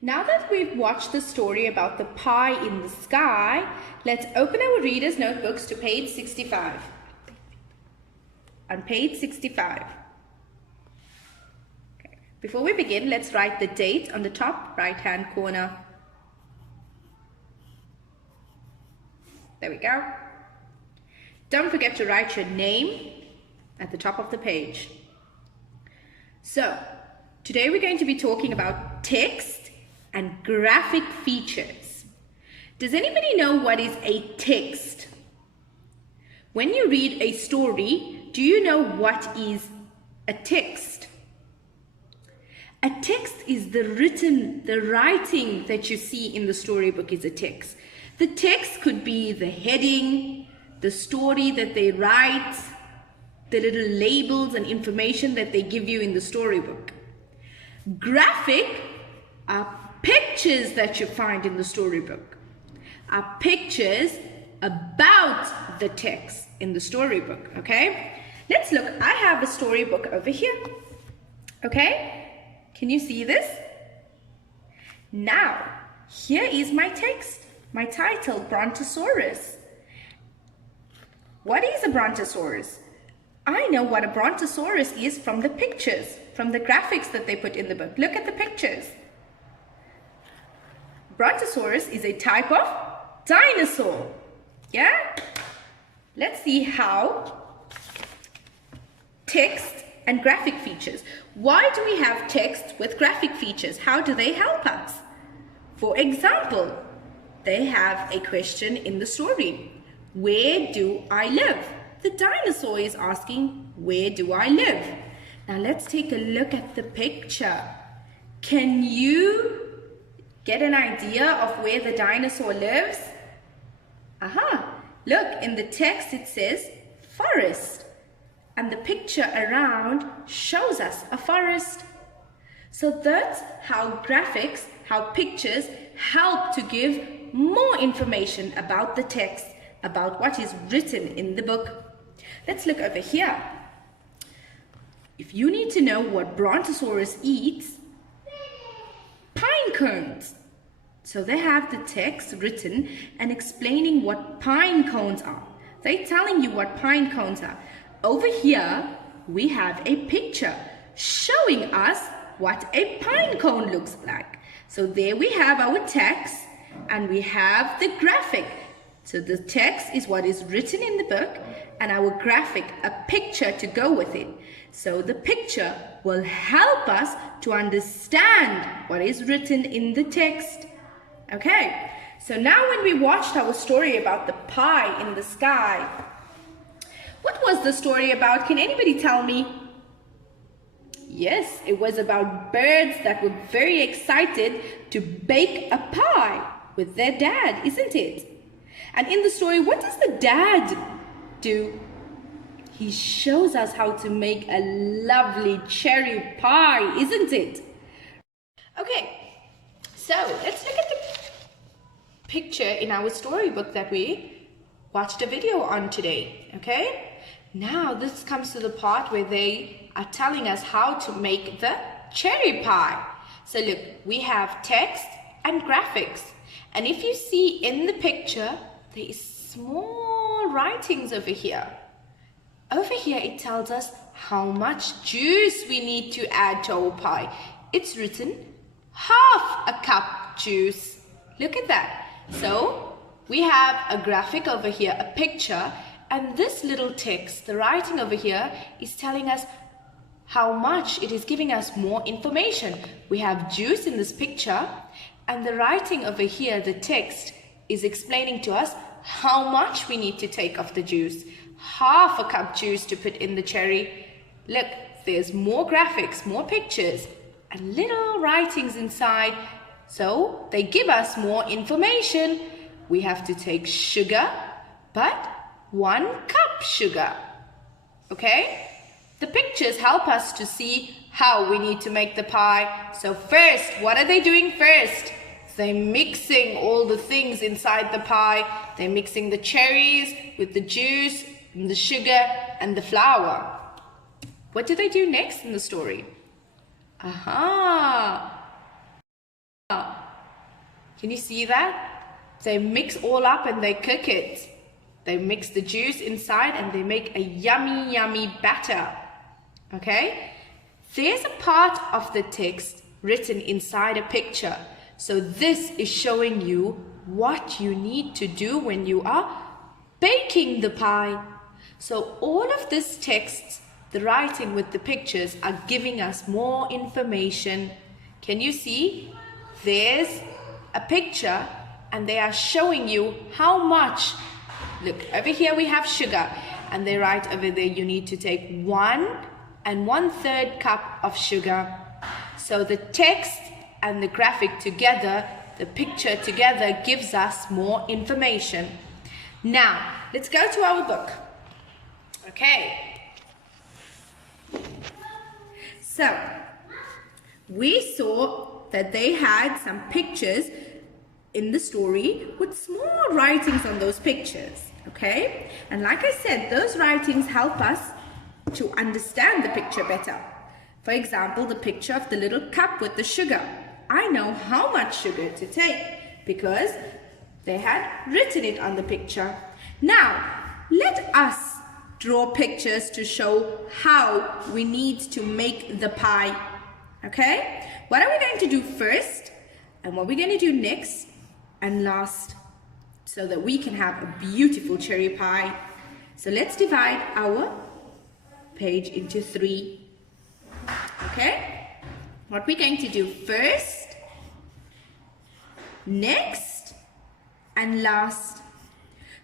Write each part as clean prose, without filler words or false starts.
Now that we've watched the story about the pie in the sky, let's open our reader's notebooks to page 65. On page 65. Okay. Before we begin, let's write the date on the top right-hand corner. There we go. Don't forget to write your name at the top of the page. So, today we're going to be talking about text and graphic features. Does anybody know what is a text? When you read a story, do you know what is a text? A text is the writing that you see in the storybook is a text. The text could be the heading, the story that they write, the little labels and information that they give you in the storybook. Graphic are pictures that you find in the storybook, are pictures about the text in the storybook, okay? Let's look. I have a storybook over here, okay? Can you see this? Now, here is my text, my title, Brontosaurus. What is a Brontosaurus? I know what a Brontosaurus is from the pictures, from the graphics that they put in the book. Look at the pictures. Brontosaurus is a type of dinosaur. Yeah? Let's see how text and graphic features. Why do we have text with graphic features? How do they help us? For example, they have a question in the story. Where do I live? The dinosaur is asking, where do I live? Now let's take a look at the picture. Can you get an idea of where the dinosaur lives? Aha! Look, in the text it says forest. And the picture around shows us a forest. So that's how graphics, how pictures help to give more information about the text, about what is written in the book. Let's look over here. If you need to know what Brontosaurus eats, pine cones. So they have the text written and explaining what pine cones are. They're telling you what pine cones are. Over here, we have a picture showing us what a pine cone looks like. So there we have our text and we have the graphic. So the text is what is written in the book and our graphic, a picture to go with it. So the picture will help us to understand what is written in the text. Okay, so now when we watched our story about the pie in the sky, what was the story about? Can anybody tell me? Yes, it was about birds that were very excited to bake a pie with their dad, isn't it? And in the story, what does the dad do? He shows us how to make a lovely cherry pie, isn't it? Okay, so let's look at the picture in our storybook that we watched a video on today, okay? Now this comes to the part where they are telling us how to make the cherry pie. So look, we have text and graphics. And if you see in the picture, there is small writings over here. Over here it tells us how much juice we need to add to our pie. It's written half a cup juice. Look at that. So we have a graphic over here, a picture, and this little text, the writing over here, is telling us how much. It is giving us more information. We have juice in this picture, and the writing over here, the text, is explaining to us how much we need to take of the juice. Half a cup juice to put in the cherry. Look, there's more graphics, more pictures, and little writings inside. So they give us more information. We have to take sugar, but 1 cup sugar. Okay? The pictures help us to see how we need to make the pie. So first, what are they doing first? They're mixing all the things inside the pie. They're mixing the cherries with the juice, and the sugar, and the flour. What do they do next in the story? Aha! Can you see that? They mix all up and they cook it. They mix the juice inside and they make a yummy, yummy batter. Okay? There's a part of the text written inside a picture. So this is showing you what you need to do when you are baking the pie. So all of this text, the writing with the pictures, are giving us more information. Can you see? There's a picture and they are showing you how much. Look, over here we have sugar and they write over there you need to take 1 1/3 cup of sugar. So the text and the graphic together, the picture together, gives us more information. Now, let's go to our book. Okay. So, we saw that they had some pictures in the story with small writings on those pictures. Okay? And like I said, those writings help us to understand the picture better. For example, the picture of the little cup with the sugar. I know how much sugar to take because they had written it on the picture. Now, let us draw pictures to show how we need to make the pie. Okay? What are we going to do first? And what we're going to do next and last, so that we can have a beautiful cherry pie. So let's divide our page into 3. Okay? What we're going to do first, next, and last.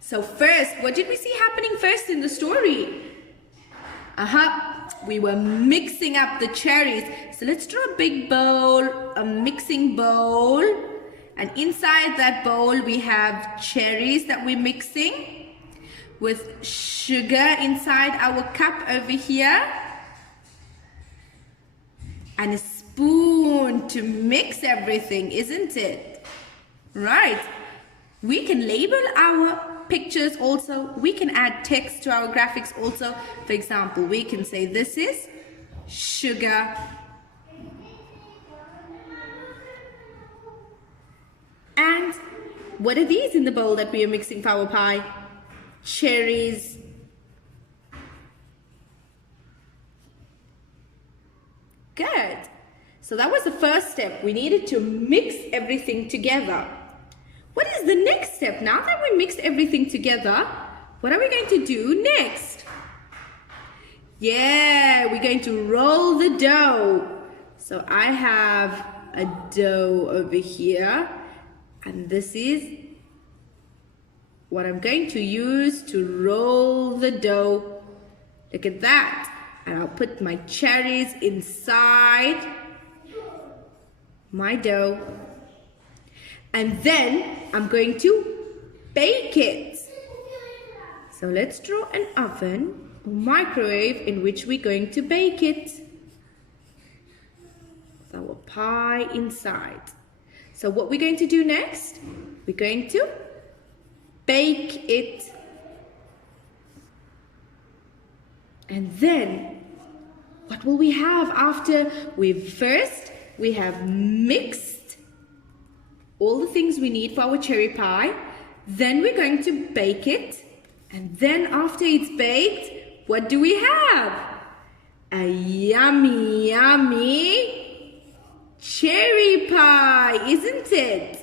So first, what did we see happening first in the story? We were mixing up the cherries. So let's draw a big bowl, a mixing bowl. And inside that bowl, we have cherries that we're mixing with sugar inside our cup over here. And a spoon to mix everything, isn't it? Right. We can label our pictures also. We can add text to our graphics also. For example, we can say this is sugar. And what are these in the bowl that we are mixing for our pie? Cherries. Good. So that was the first step. We needed to mix everything together. What is the next step? Now that we mixed everything together, what are we going to do next? Yeah, we're going to roll the dough. So I have a dough over here, and this is what I'm going to use to roll the dough. Look at that. And I'll put my cherries inside my dough. And then I'm going to bake it. So let's draw an oven or microwave in which we're going to bake it. With our pie inside. So what we're going to do next? We're going to bake it. And then, what will we have after we have mixed all the things we need for our cherry pie. Then we're going to bake it. And then after it's baked, what do we have? A yummy, yummy cherry pie, isn't it?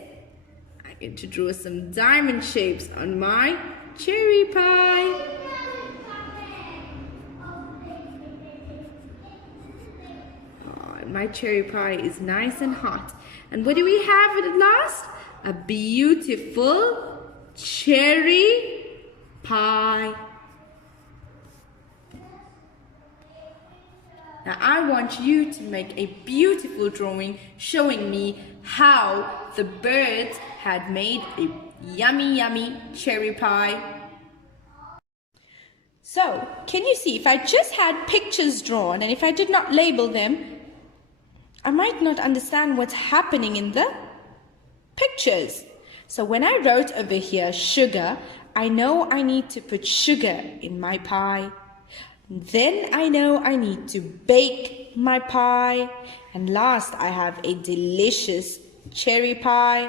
I get to draw some diamond shapes on my cherry pie. My cherry pie is nice and hot. And what do we have at last? A beautiful cherry pie. Now I want you to make a beautiful drawing showing me how the birds had made a yummy, yummy cherry pie. So, can you see, if I just had pictures drawn and if I did not label them, I might not understand what's happening in the pictures. So when I wrote over here sugar, I know I need to put sugar in my pie. Then I know I need to bake my pie. And last, I have a delicious cherry pie.